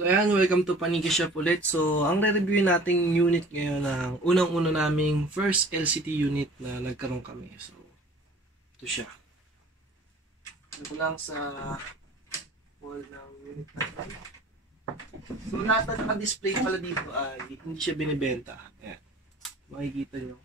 So ayan, welcome to Paniki Shop ulit. So ang re-reviewin nating unit ngayon ng unang-una naming first LCT unit na nagkaroon kami. So ito siya. Ito lang sa wall ng unit natin. So lahat na naka-display pala dito ay hindi siya binibenta. Ayan. Makikita nyo.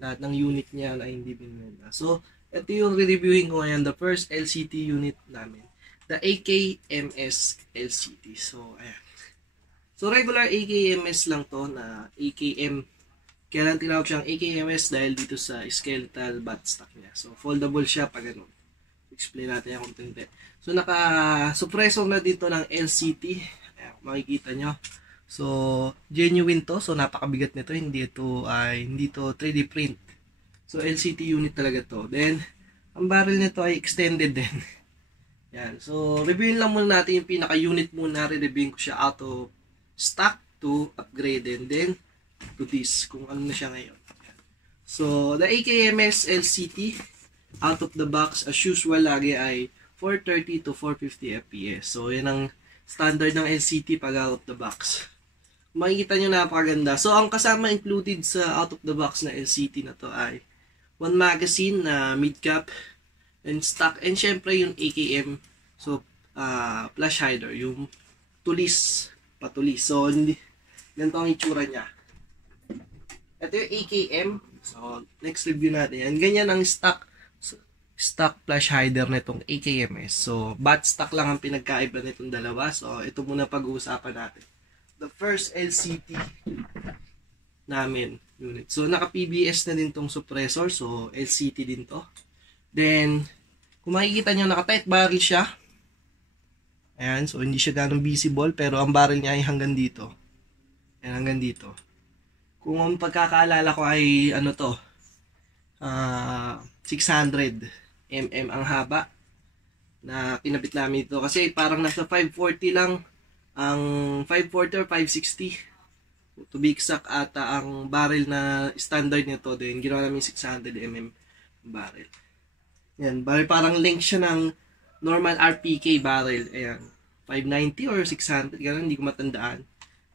Lahat ng unit niya ay hindi binibenta. So ito yung re-reviewin ko ngayon, the first LCT unit namin. The AKMS LCT. So, ayan. So, regular AKMS lang to na AKM. Kaya lang tinawag siyang AKMS dahil dito sa skeletal buttstock niya. So, foldable siya pag ganun. Explain natin yung konti. So, naka-suppressor na dito ng LCT. Ayan, makikita nyo. So, genuine to. So, napakabigat nito. Hindi to 3D print. So, LCT unit talaga to. Then, ang barrel nito ay extended din. Yan. So, reviewin lang muna natin yung pinaka-unit muna. Re-reviewin ko siya out of stock to upgrade and then to this. Kung ano na siya ngayon. Yan. So, the AKMS LCT out of the box as usual lagi ay 430 to 450 FPS. So, yan ang standard ng LCT pag out of the box. Makikita nyo napakaganda. So, ang kasama included sa out of the box na LCT na to ay one magazine na mid-cap and stock, and syempre yung AKM, so flash hider, yung patulis. So ganito ang itsura niya. Ito yung AKM. So next review natin yan. Ganyan ang stock flash hider nitong AKMS. So bat stock lang ang pinagkaiba nitong dalawa. So ito muna pag-uusapan natin. The first LCT namin unit. So naka PBS na din tong suppressor. So LCT din to. Then, kung makikita nyo, naka-tight barrel siya. Ayan, so hindi siya ganong visible, pero ang barrel niya ay hanggang dito. Ayan, hanggang dito. Kung ang pagkakaalala ko ay, 600 mm ang haba na kinabit namin ito. Kasi parang nasa 540 lang, ang 540 or 560. To be exact, ata ang barrel na standard nito, then ginawa namin 600 mm barrel. Yan, parang length siya ng normal RPK barrel. Ayan, 590 or 600, gano'n, hindi ko matandaan.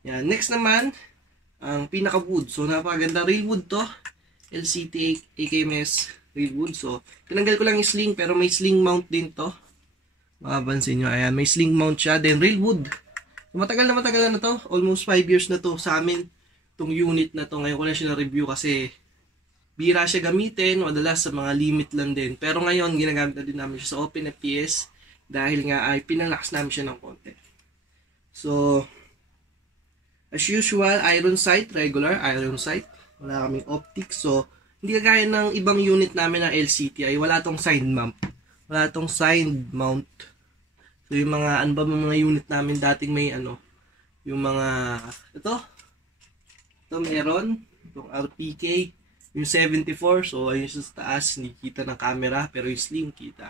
Yan, next naman, ang pinaka-wood. So, napakaganda, real wood to. LCT AKMS real wood. So, tinanggal ko lang yung sling, pero may sling mount din to. Makapansin nyo, ayan, may sling mount siya. Then, real wood. So, matagal na to. Almost 5 years na to sa amin. Itong unit na to. Ngayon ko na siya na-review kasi bira siya gamitin, madalas sa mga limit lang din. Pero ngayon, ginagamit na din namin siya sa Open FPS dahil nga ay pinalakas namin siya ng konti. So, as usual, iron sight, regular iron sight. Wala kaming optics. So, hindi kagaya ng ibang unit namin na LCT ay wala tong side mount. Wala tong side mount. So, yung mga, mga unit namin dating may yung mga, ito meron, itong RPK, yung 74, so ayun sa taas, hindi kita ng camera, pero yung sling kita.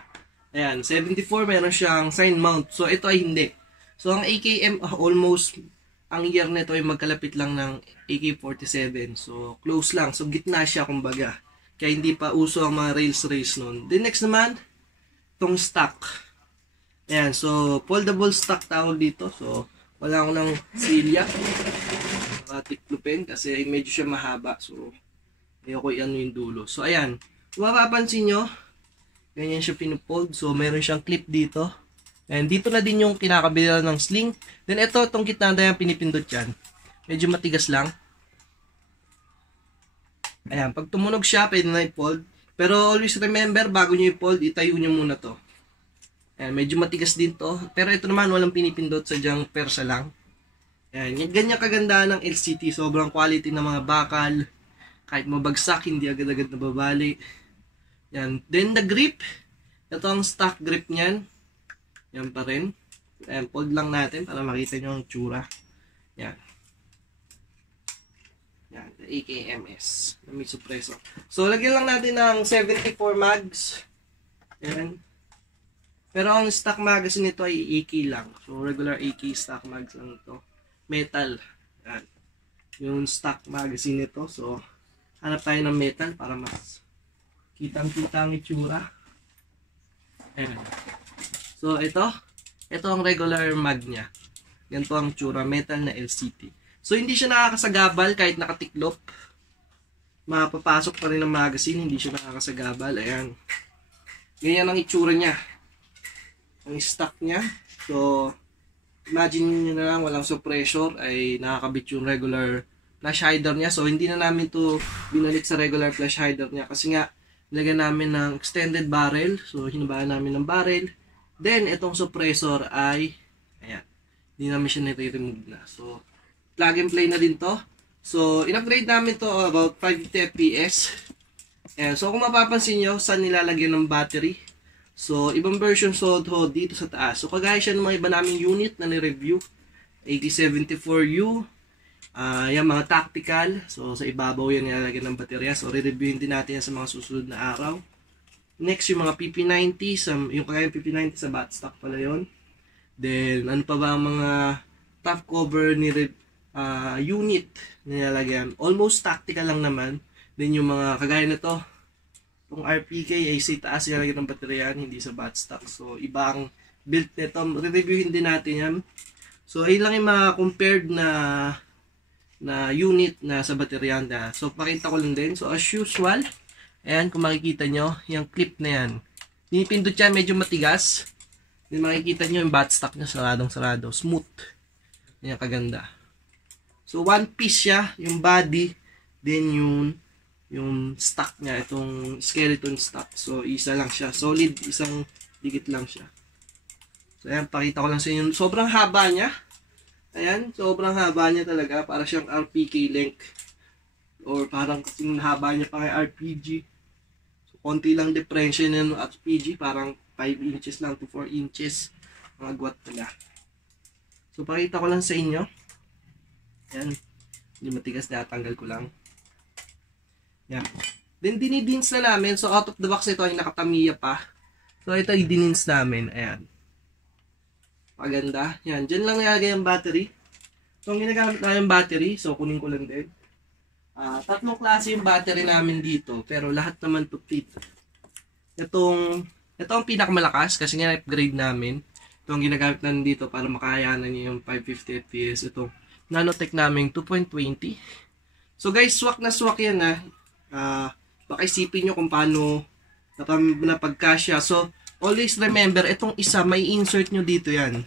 Ayan, 74, meron siyang sign mount. So, ito ay hindi. So, ang AKM, almost, ang year nito ay magkalapit lang ng AK-47. So, close lang. So, gitna siya, kumbaga. Kaya hindi pa uso ang mga rails nun. Then, next naman, itong stock. Ayan, so, foldable stock tawag dito. So, wala akong ng silya. Tiklupin, kasi medyo siya mahaba. So, ayoko yung dulo. So, ayan. Kung mapapansin nyo, ganyan siya pinupold. So, meron siyang clip dito. And dito na din yung kinakabila ng sling. Then, ito, itong gitna na yan, pinipindot yan. Medyo matigas lang. Ayan. Pag tumunog siya, pwede na i-fold. Pero, always remember, bago nyo i-fold, itayo nyo muna to. Ayan. Medyo matigas din to. Pero ito naman, walang pinipindot. Sadyang persa lang. Ayan. Ganyan kaganda ng LCT. Sobrang quality ng mga bakal. Kahit mabagsak, hindi agad-agad nababali. Yan. Then, the grip. Ito ang stock grip niyan. Yan pa rin. Ayan, fold lang natin para makita nyo ang tsura. Yan. Yan, the AKMS. May suppressor. So, lagyan lang natin ng 74 mags. Yan. Pero ang stock magazine nito ay AK lang. So, regular AK stock mags lang ito. Metal. Yan. Yung stock magazine nito. So, hanap tayo ng metal para mas kitang-kita ang itsura. Ayan. So, ito ang regular mag niya. Ganito ang tsura, metal na LCT. So, hindi siya nakakasagabal kahit nakatiklop. Mapapasok pa rin ang magazine, hindi siya nakakasagabal. Ayan. Ganyan ang itsura niya. Ang stock niya. So, imagine nyo na lang, walang suppressor, ay nakakabit yung regular flash hider niya. So, hindi na namin to binalik sa regular flash hider niya. Kasi nga, nilagyan namin ng extended barrel. So, hinubahan namin ng barrel. Then, itong suppressor ay, ayan, hindi namin siya nire-remove na. So, plug and play na din to. So, in-upgrade namin to about 550 fps. Ayan. So, kung mapapansin nyo, saan nilalagyan ng battery? So, ibang version so dito sa taas. So, kagaya siya ng mga iba naming unit na ni-review. 8074U. Yan, mga tactical. So, sa ibabaw yan nilalagyan ng baterya. So, re-reviewin din natin yan sa mga susunod na araw. Next, yung mga PP90. Yung kagaya ng PP90 sa bat stock pala yun. Then, ano pa ba ang mga top cover ni unit na nilalagyan? Almost tactical lang naman. Then, yung mga kagaya na to, itong RPK ay sa taas nilalagyan ng baterya, hindi sa bat stock. So, iba ang build nito. Re-reviewin din natin yan. So, ayun lang yung mga compared na unit na sa baterya na. So, pakita ko lang din. So, as usual, ayan, kung makikita nyo, yung clip na yan. Pinipindot yan, medyo matigas. Then, makikita nyo yung bat stock nyo, saradong-sarado. Smooth. Yan, kaganda. So, one piece siya, yung body, then yung stock niya, itong skeleton stock. So, isa lang siya. Solid, isang dikit lang siya. So, ayan, pakita ko lang sa inyo. Sobrang haba niya. Ayan, sobrang haba niya talaga. Para siyang RPK length. Or parang kasing haba niya pa kay RPG. So, konti lang differential niya ng RPG. Parang 5 inches lang to 4 inches. Mga agwat nila. So, pakita ko lang sa inyo. Ayan. Hindi matigas na, tanggal ko lang. Yan. Then, dinidins na namin. So, out of the box ito ay nakatamiya pa. So, ito ay dinins namin. Ayan. Paganda. Yan. Diyan lang nilagay yung battery. So, ang ginagamit na yung battery. So, kunin ko lang din. Tatlong klase yung battery namin dito. Pero lahat naman to fit. Ito ang pinakamalakas kasi nga upgrade namin. Ito ang ginagamit namin dito para makayanan niyo yung 550 fps. Ito. Nanotech namin 2.20. So, guys, swak na swak yan ha. Baka isipin nyo kung paano napagkasya. So, always remember, itong isa, may insert nyo dito yan.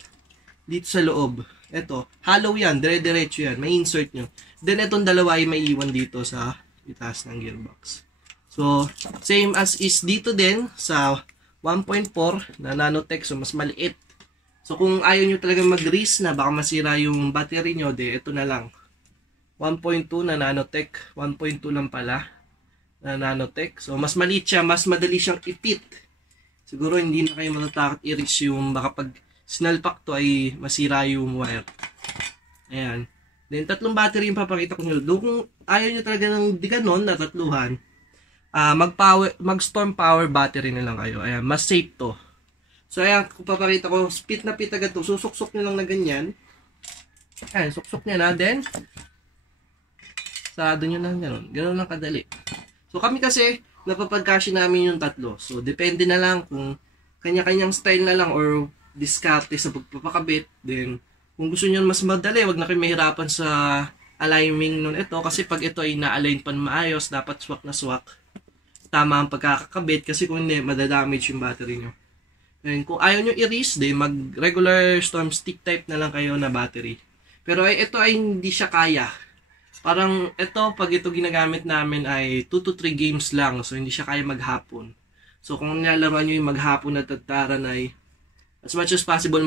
Dito sa loob. Ito, hollow yan, dire-diretso yan. May insert nyo. Then, itong dalawa ay may iwan dito sa itaas ng gearbox. So, same as is dito din sa 1.4 na Nanotech. So, mas maliit. So, kung ayaw nyo talaga mag-grease na baka masira yung battery nyo, ito na lang. 1.2 na Nanotech. 1.2 lang pala na Nanotech. So, mas maliit siya. Mas madali siyang i-fit. Siguro, hindi na kayo matatakot i-reach yung baka pag sinalpak to ay masira yung wire. Ayan. Then, tatlong battery yung papakita ko nyo. Doon kung ayaw nyo talaga ng di ganon na tatluhan, mag-storm power battery na lang kayo. Ayan. Mas safe to. So, ayan. Kung papakita ko, spit na pit agad to. Susuksok nyo lang na ganyan. Ayan. Suksok nyo na. Then, sarado nyo na gano'n. Gano'n lang kadali. So, kami kasi, napapagkasya namin yung tatlo. So, depende na lang kung kanya-kanyang style na lang or diskarte sa pagpapakabit. Then, kung gusto nyo mas madali, wag na kayo mahirapan sa aligning nun ito. Kasi pag ito ay na-align pa maayos, dapat swak na swak. Tama ang pagkakakabit. Kasi kung hindi, madadamage yung battery nyo. And kung ayaw nyo i-reese, then mag-regular storm stick type na lang kayo na battery. Pero ito ay hindi siya kaya. Parang ito, pag ito ginagamit namin ay 2 to 3 games lang. So, hindi siya kaya maghapon. So, kung nilalaman nyo yung maghapon na tataran ay as much as possible,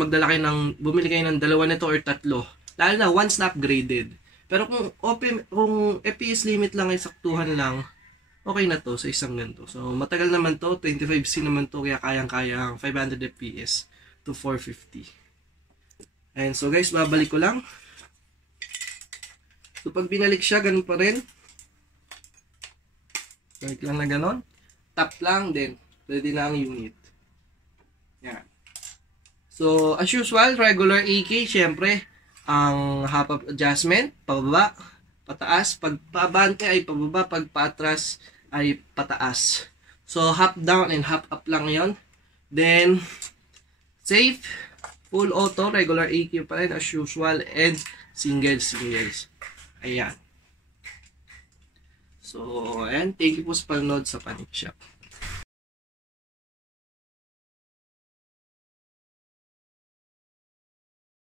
bumili kayo ng dalawa nito or tatlo. Lalo na, once na upgraded. Pero kung FPS limit lang ay saktuhan lang, okay na to sa isang ganito. So, matagal naman to. 25C naman to, kaya kayang-kaya ang 500 FPS to 450. And so, guys, babalik ko lang. So, pag binalik siya, ganun pa rin. Balik lang na ganun. Tap lang, then, ready na ang unit. Yan. So, as usual, regular AK, syempre, ang half-up adjustment, pababa, pataas. Pag paabante ay pababa, pag paatras ay pataas. So, half down and half up lang yon. Then, safe. Full auto, regular EQ pa rin as usual, and singles. Ayan. So, ayan. Thank you po sa panonood sa Panic Shop.